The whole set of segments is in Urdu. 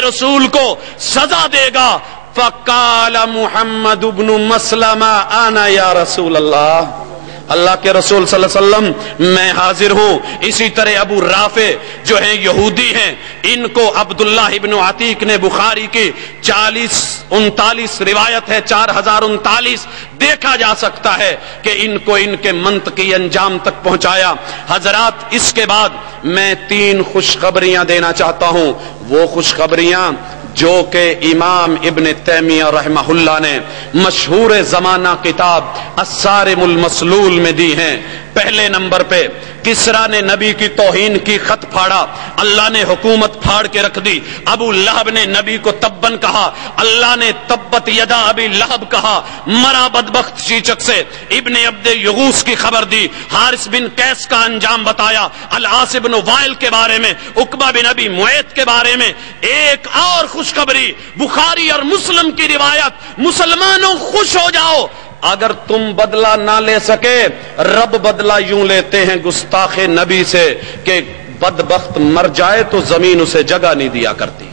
رسول کو سزا دے گا. فقال محمد ابن مسلمہ انا یا رسول اللہ، اللہ کے رسول صلی اللہ علیہ وسلم میں حاضر ہوں. اسی طرح ابو رافع جو ہیں یہودی ہیں، ان کو عبداللہ ابن عتیق نے بخاری کی 4039 روایت ہے 4039 دیکھا جا سکتا ہے کہ ان کو ان کے منطقی انجام تک پہنچایا. حضرات اس کے بعد میں 3 خوشخبریاں دینا چاہتا ہوں، وہ خوشخبریاں جو کہ امام ابن تیمیہ رحمہ اللہ نے مشہور زمانہ کتاب الصارم المسلول میں دی ہیں. پہلے نمبر پہ کسرا نے نبی کی توہین کی، خط پھاڑا، اللہ نے حکومت پھاڑ کے رکھ دی. ابو لہب نے نبی کو تبن کہا، اللہ نے تبت یدا ابی لہب کہا، مرا بدبخت شیچک سے. ابن عبد یغوث کی خبر دی، حارث بن قیس کا انجام بتایا، العاص بن وائل کے بارے میں، عقبہ بن ابی معیط کے بارے میں. ایک اور خوشخبری بخاری اور مسلم کی روایت، مسلمانوں خوش ہو جاؤ، اگر تم بدلہ نہ لے سکے رب بدلہ یوں لیتے ہیں گستاخ نبی سے کہ بدبخت مر جائے تو زمین اسے جگہ نہیں دیا کرتی.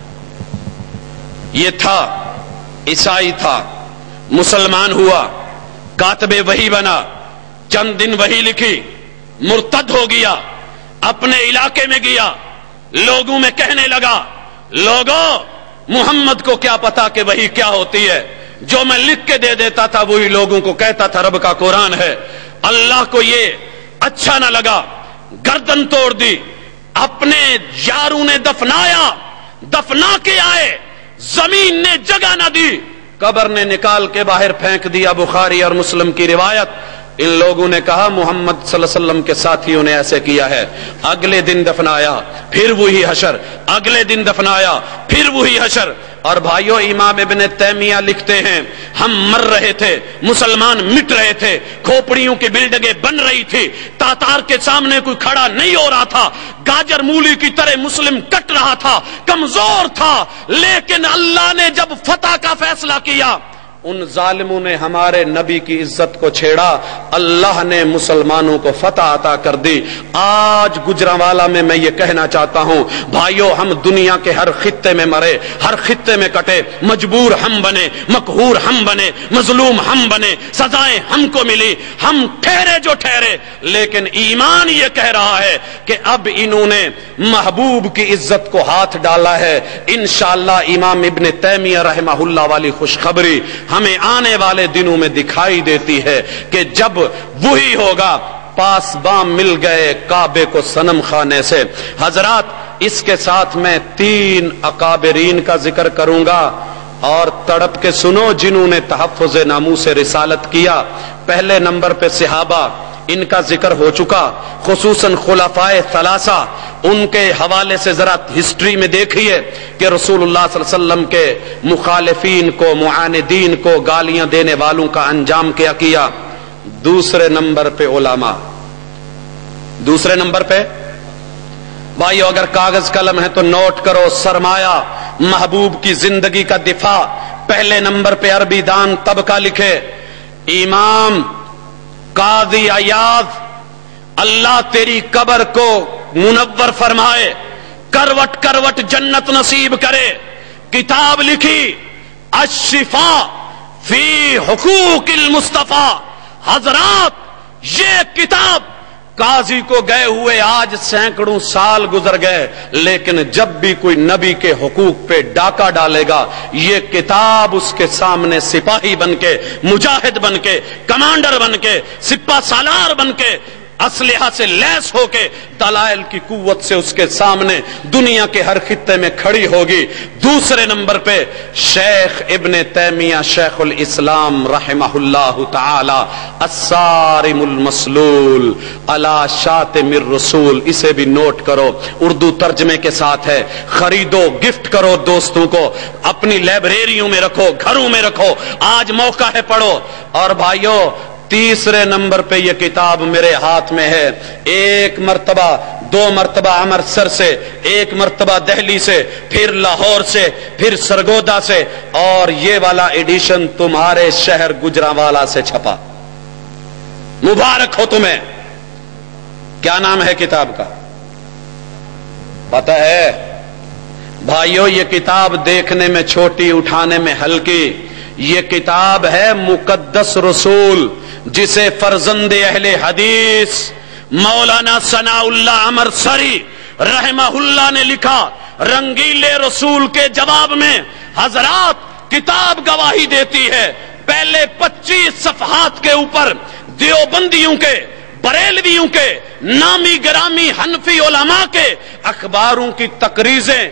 یہ تھا، عیسائی تھا، مسلمان ہوا، کاتب وحی بنا، چند دن وحی لکھی، مرتد ہو گیا، اپنے علاقے میں گیا، لوگوں میں کہنے لگا، لوگوں محمد کو کیا پتا کہ وحی کیا ہوتی ہے، جو میں لکھ کے دے دیتا تھا وہی لوگوں کو کہتا تھا رب کا قرآن ہے. اللہ کو یہ اچھا نہ لگا، گردن توڑ دی، اپنے یاروں نے دفنایا، دفنا کے آئے، زمین نے جگہ نہ دی، قبر نے نکال کے باہر پھینک دیا. بخاری اور مسلم کی روایت. ان لوگوں نے کہا محمد صلی اللہ علیہ وسلم کے ساتھیوں نے ایسے کیا ہے. اگلے دن دفنایا، پھر وہی حشر، اگلے دن دفنایا، پھر وہی حشر. اور بھائیو امام ابن تیمیہ لکھتے ہیں ہم مر رہے تھے، مسلمان مٹ رہے تھے، کھوپڑیوں کی بلڈنگیں بن رہی تھی، تاتار کے سامنے کوئی کھڑا نہیں ہو رہا تھا، گاجر مولی کی طرح مسلم کٹ رہا تھا، کمزور تھا. لیکن اللہ نے جب فتح کا فیصلہ کیا، ان ظالموں نے ہمارے نبی کی عزت کو چھیڑا، اللہ نے مسلمانوں کو فتح عطا کر دی. آج گجرانوالا میں میں یہ کہنا چاہتا ہوں بھائیو، ہم دنیا کے ہر خطے میں مرے، ہر خطے میں کٹے، مجبور ہم بنے، مقہور ہم بنے، مظلوم ہم بنے، سزائیں ہم کو ملی، ہم ٹھہرے جو ٹھہرے. لیکن ایمان یہ کہہ رہا ہے کہ اب انہوں نے محبوب کی عزت کو ہاتھ ڈالا ہے. انشاءاللہ امام ابن تیمیہ رحمہ اللہ والی خوشخبری ہمیں آنے والے دنوں میں دکھائی دیتی ہے کہ جب وہی ہوگا، پاسباں مل گئے کعبے کو صنم خانے سے. حضرات اس کے ساتھ میں 3 اکابرین کا ذکر کروں گا اور تڑپ کے سنو جنہوں نے تحفظ ناموس رسالت کیا. پہلے نمبر پہ صحابہ، ان کا ذکر ہو چکا، خصوصاً خلفائے ثلاثہ. ان کے حوالے سے ذرا ہسٹری میں دیکھیے کہ رسول اللہ صلی اللہ علیہ وسلم کے مخالفین کو، معاندین کو، گالیاں دینے والوں کا انجام کیا کیا. دوسرے نمبر پہ علماء. دوسرے نمبر پہ بھائیو اگر کاغذ قلم ہے تو نوٹ کرو، سرمایہ محبوب کی زندگی کا دفاع. پہلے نمبر پہ عربی دان طبقہ لکھے امام قاضی عیاض، اللہ تیری قبر کو منور فرمائے، کروٹ کروٹ جنت نصیب کرے. کتاب لکھی الشفاء فی حقوق المصطفیٰ. حضرات یہ کتاب قاضی کو گئے ہوئے آج سینکڑوں سال گزر گئے، لیکن جب بھی کوئی نبی کے حقوق پہ ڈاکہ ڈالے گا یہ کتاب اس کے سامنے سپاہی بن کے، مجاہد بن کے، کمانڈر بن کے، سپہ سالار بن کے، اسلحہ سے لیس ہو کے، دلائل کی قوت سے اس کے سامنے دنیا کے ہر خطے میں کھڑی ہوگی. دوسرے نمبر پہ شیخ ابن تیمیہ شیخ الاسلام رحمہ اللہ تعالی الصارم المسلول علی شاتم الرسول. اسے بھی نوٹ کرو، اردو ترجمے کے ساتھ ہے. خریدو، گفٹ کرو دوستوں کو، اپنی لائبریریوں میں رکھو، گھروں میں رکھو، آج موقع ہے پڑھو. اور بھائیو تیسرے نمبر پہ یہ کتاب میرے ہاتھ میں ہے. 1 مرتبہ 2 مرتبہ امرتسر سے، 1 مرتبہ دہلی سے، پھر لاہور سے، پھر سرگودا سے، اور یہ والا ایڈیشن تمہارے شہر گجرانوالا سے چھپا. مبارک ہو تمہیں. کیا نام ہے کتاب کا پتہ ہے؟ بھائیو یہ کتاب دیکھنے میں چھوٹی اٹھانے میں ہلکی، یہ کتاب ہے مقدس رسول، جسے فرزند اہل حدیث مولانا ثناء اللہ امرسری رحمہ اللہ نے لکھا۔ رنگیلے رسول کے جواب میں حضرات کتاب گواہی دیتی ہے، پہلے 25 صفحات کے اوپر دیوبندیوں کے، بریلویوں کے، نامی گرامی حنفی علماء کے اخباروں کی تقریزیں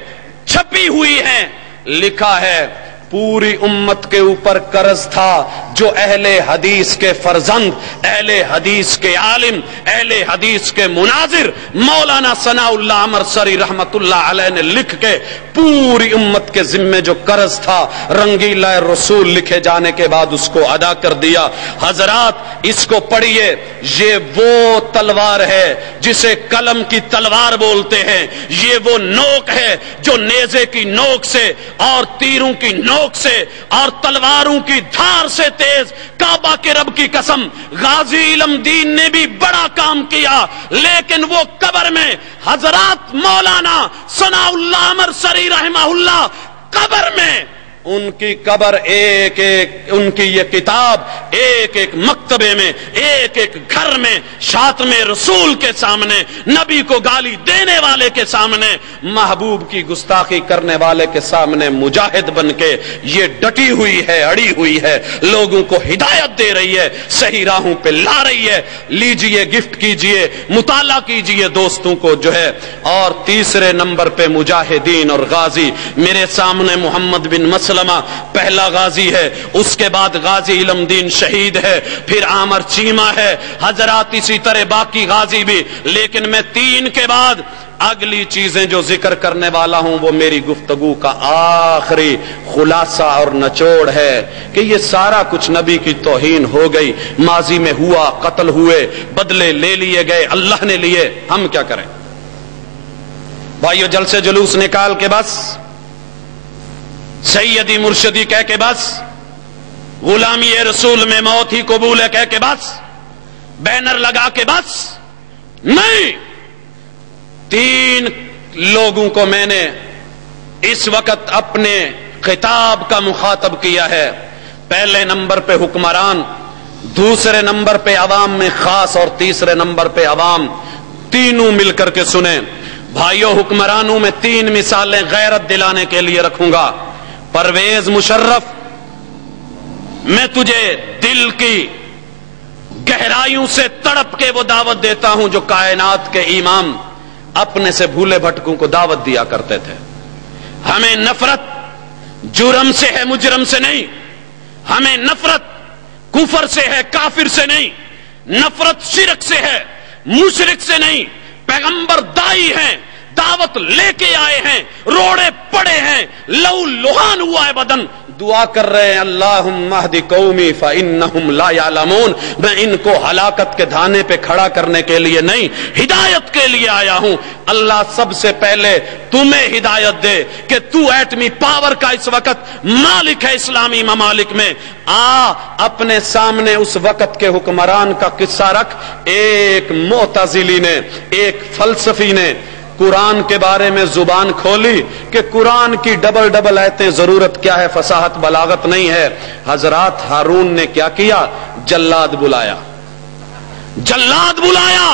چھپی ہوئی ہیں۔ لکھا ہے پوری امت کے اوپر قرض تھا جو اہل حدیث کے فرزند، اہل حدیث کے عالم، اہل حدیث کے مناظر مولانا ثناء اللہ امرسری رحمت اللہ علیہ نے لکھ کے پوری امت کے ذمے جو قرض تھا رنگیلا رسول لکھے جانے کے بعد اس کو ادا کر دیا۔ حضرات اس کو پڑھیے، یہ وہ تلوار ہے جسے قلم کی تلوار بولتے ہیں، یہ وہ نوک ہے جو نیزے کی نوک سے اور تیروں کی نوک سے اور تلواروں کی دھار سے تیز۔ کعبہ کے رب کی قسم، غازی علم دین نے بھی بڑا کام کیا، لیکن وہ قبر میں حضرات مولانا ثناء اللہ امرسری رحمہ اللہ قبر میں، ان کی قبر ایک ایک، ان کی یہ کتاب ایک ایک مکتبے میں، ایک ایک گھر میں، شاتم رسول کے سامنے، نبی کو گالی دینے والے کے سامنے، محبوب کی گستاخی کرنے والے کے سامنے مجاہد بن کے یہ ڈٹی ہوئی ہے، اڑی ہوئی ہے، لوگوں کو ہدایت دے رہی ہے، صحیح راہوں پہ لا رہی ہے۔ لیجئے، گفٹ کیجئے، مطالعہ کیجئے دوستوں کو جو ہے۔ اور تیسرے نمبر پہ مجاہدین اور غازی، میرے سامنے محمد بن مسلمہ پہلا غازی ہے، اس کے بعد غازی علم دین شہید ہے، پھر عامر چیمہ ہے، حضرات اسی طرح باقی غازی بھی۔ لیکن میں 3 کے بعد اگلی چیزیں جو ذکر کرنے والا ہوں وہ میری گفتگو کا آخری خلاصہ اور نچوڑ ہے کہ یہ سارا کچھ نبی کی توہین ہو گئی، ماضی میں ہوا، قتل ہوئے، بدلے لے لیے گئے، اللہ نے لیے، ہم کیا کریں؟ بھائیو جلسے جلوس نکال کے بس، سیدی مرشدی کہہ کے بس، غلامی رسول میں موت ہی قبول ہے کہہ کے بس، بینر لگا کے بس نہیں۔ 3 لوگوں کو میں نے اس وقت اپنے خطاب کا مخاطب کیا ہے۔ پہلے نمبر پہ حکمران، دوسرے نمبر پہ عوام میں خاص، اور تیسرے نمبر پہ عوام۔ تینوں مل کر کے سنیں بھائیو۔ حکمرانوں میں 3 مثالیں غیرت دلانے کے لیے رکھوں گا۔ پرویز مشرف، میں تجھے دل کی گہرائیوں سے تڑپ کے وہ دعوت دیتا ہوں جو کائنات کے امام اپنے سے بھولے بھٹکوں کو دعوت دیا کرتے تھے۔ ہمیں نفرت جرم سے ہے، مجرم سے نہیں۔ ہمیں نفرت کفر سے ہے، کافر سے نہیں۔ نفرت شرک سے ہے، مشرک سے نہیں۔ پیغمبر دائی ہیں، دعوت لے کے آئے ہیں، روڑے پڑے ہیں، لہو لہان ہوا ہے بدن، دعا کر رہے ہیں اللہم اہد قومی فانہم لا یعلمون۔ میں ان کو ہلاکت کے دھانے پہ کھڑا کرنے کے لیے نہیں، ہدایت کے لیے آیا ہوں۔ اللہ سب سے پہلے تمہیں ہدایت دے کہ تو ایٹمی پاور کا اس وقت مالک ہے اسلامی ممالک میں۔ اپنے سامنے اس وقت کے حکمران کا قصہ رکھ۔ ایک معتزلی نے، ایک فلسفی نے قرآن کے بارے میں زبان کھولی کہ قرآن کی ڈبل آیتیں، ضرورت کیا ہے، فصاحت بلاغت نہیں ہے۔ حضرات ہارون نے کیا کیا؟ جلاد بلایا، جلاد بلایا،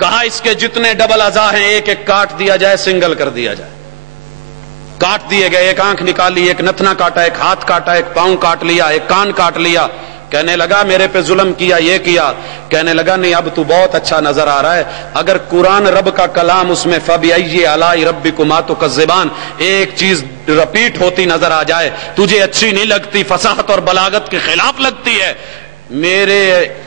کہا اس کے جتنے ڈبل اعضاء ہیں ایک ایک کاٹ دیا جائے، سنگل کر دیا جائے۔ کاٹ دیے گئے، ایک آنکھ نکالی، ایک نتنا کاٹا، ایک ہاتھ کاٹا، ایک پاؤں کاٹ لیا، ایک کان کاٹ لیا۔ کہنے لگا میرے پہ ظلم کیا، یہ کیا۔ کہنے لگا نہیں اب تو بہت اچھا نظر آ رہا ہے، اگر قرآن رب کا کلام اس میں فَبِأَيِّ آلَاءِ رَبِّكُمَا تُكَذِّبَانِ ایک چیز رپیٹ ہوتی نظر آ جائے، تجھے اچھی نہیں لگتی، فصاحت اور بلاغت کے خلاف لگتی ہے۔ میرے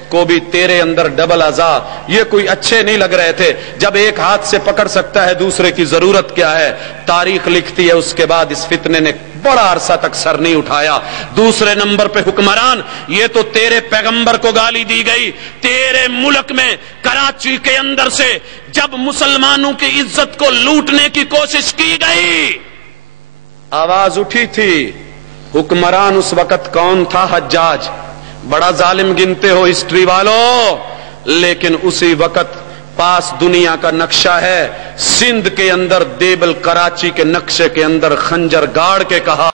کو بھی تیرے اندر ڈبل اعضاء یہ کوئی اچھے نہیں لگ رہے تھے۔ جب ایک ہاتھ سے پکڑ سکتا ہے دوسرے کی ضرورت کیا ہے؟ تاریخ لکھتی ہے اس کے بعد اس فتنے نے بڑا عرصہ تک سر نہیں اٹھایا۔ دوسرے نمبر پہ حکمران، یہ تو تیرے پیغمبر کو گالی دی گئی، تیرے ملک میں کراچی کے اندر سے جب مسلمانوں کی عزت کو لوٹنے کی کوشش کی گئی، آواز اٹھی تھی۔ حکمران اس وقت کون تھا؟ حجاج۔ بڑا ظالم گنتے ہو ہسٹری والو، لیکن اسی وقت پاس دنیا کا نقشہ ہے، سندھ کے اندر دیبل کراچی کے نقشے کے اندر خنجر گاڑ کے کہا